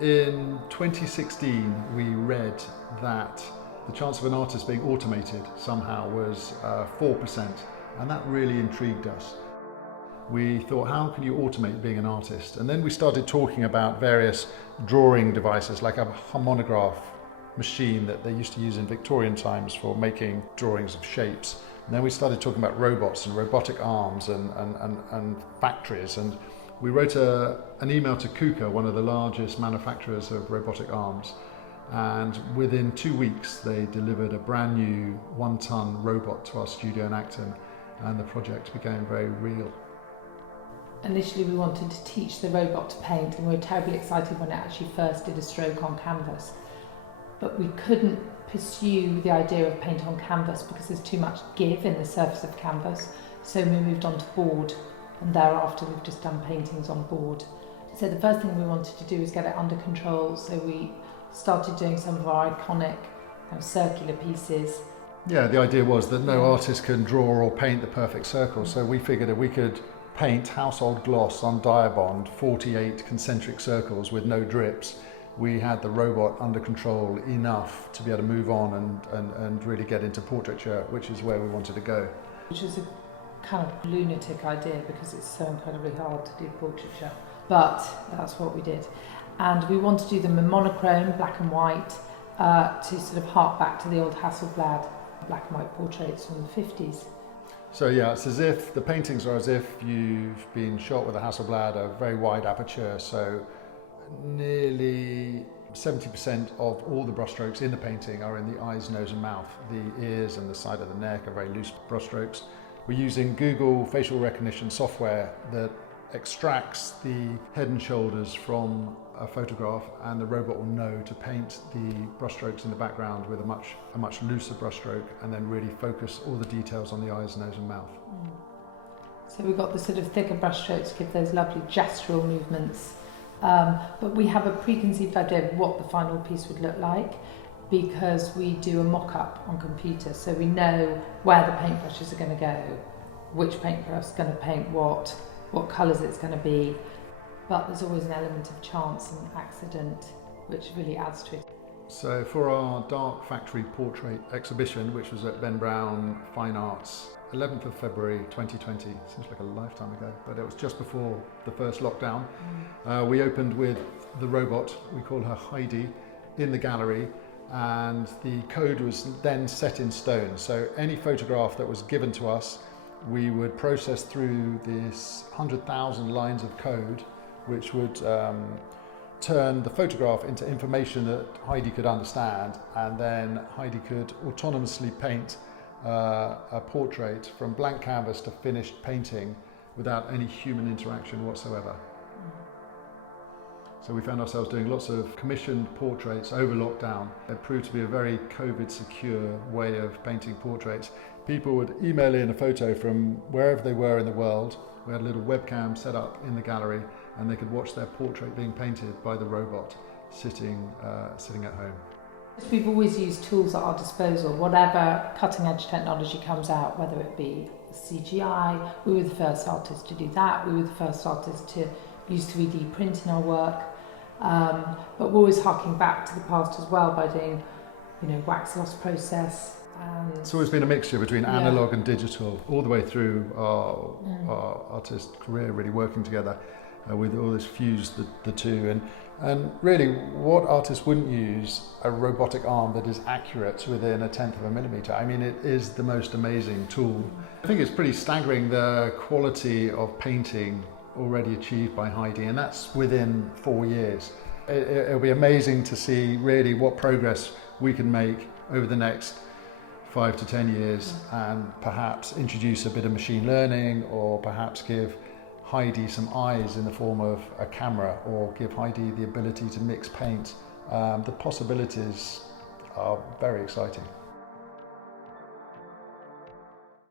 In 2016, we read that the chance of an artist being automated somehow was 4%, and that really intrigued us. We thought, how can you automate being an artist? And then we started talking about various drawing devices, like a harmonograph machine that they used to use in Victorian times for making drawings of shapes. And then we started talking about robots and robotic arms and factories. And we wrote an email to KUKA, one of the largest manufacturers of robotic arms. And within 2 weeks, they delivered a brand new 1-ton robot to our studio in Acton, and the project became very real. Initially, we wanted to teach the robot to paint, and we were terribly excited when it actually first did a stroke on canvas. But we couldn't pursue the idea of paint on canvas because there's too much give in the surface of canvas. So we moved on to board, and thereafter we've just done paintings on board. So the first thing we wanted to do was get it under control, so we started doing some of our iconic circular pieces. Yeah, the idea was that no artist can draw or paint the perfect circle, so we figured that we could paint household gloss on Diabond 48 concentric circles with no drips. We had the robot under control enough to be able to move on and really get into portraiture, which is where we wanted to go. Which is a kind of lunatic idea because it's so incredibly hard to do portraiture, but that's what we did. And we want to do them in monochrome, black and white, to sort of hark back to the old Hasselblad black and white portraits from the 50s. So yeah, it's as if the paintings are as if you've been shot with a Hasselblad, a very wide aperture, so nearly 70% of all the brushstrokes in the painting are in the eyes, nose and mouth. The ears and the side of the neck are very loose brushstrokes. We're using Google facial recognition software that extracts the head and shoulders from a photograph, and the robot will know to paint the brushstrokes in the background with a much looser brushstroke, and then really focus all the details on the eyes, nose and mouth. So we've got the sort of thicker brushstrokes to give those lovely gestural movements, but we have a preconceived idea of what the final piece would look like because we do a mock-up on computer, so we know where the paintbrushes are going to go, which paintbrush is going to paint what colours it's going to be. But there's always an element of chance and accident, which really adds to it. So for our Dark Factory Portrait exhibition, which was at Ben Brown Fine Arts, 11th of February 2020, seems like a lifetime ago, but it was just before the first lockdown. We opened with the robot, we call her Heidi, in the gallery, and the code was then set in stone. So any photograph that was given to us, we would process through this 100,000 lines of code, which would turn the photograph into information that Heidi could understand, and then Heidi could autonomously paint a portrait from blank canvas to finished painting without any human interaction whatsoever. So we found ourselves doing lots of commissioned portraits over lockdown. It proved to be a very COVID secure way of painting portraits. People would email in a photo from wherever they were in the world. We had a little webcam set up in the gallery, and they could watch their portrait being painted by the robot sitting at home. We've always used tools at our disposal, whatever cutting edge technology comes out, whether it be CGI. We were the first artists to do that. We were the first artists to use 3D print in our work. But we're always harking back to the past as well by doing, wax loss process. It's always been a mixture between analog and digital, all the way through our artist career, really working together with all this fuse the two. And really, what artists wouldn't use a robotic arm that is accurate within 1/10 of a millimetre? I mean, it is the most amazing tool. I think it's pretty staggering the quality of painting already achieved by Heidi, and that's within 4 years. It'll be amazing to see really what progress we can make over the next 5 to 10 years, and perhaps introduce a bit of machine learning, or perhaps give Heidi some eyes in the form of a camera, or give Heidi the ability to mix paint. The possibilities are very exciting.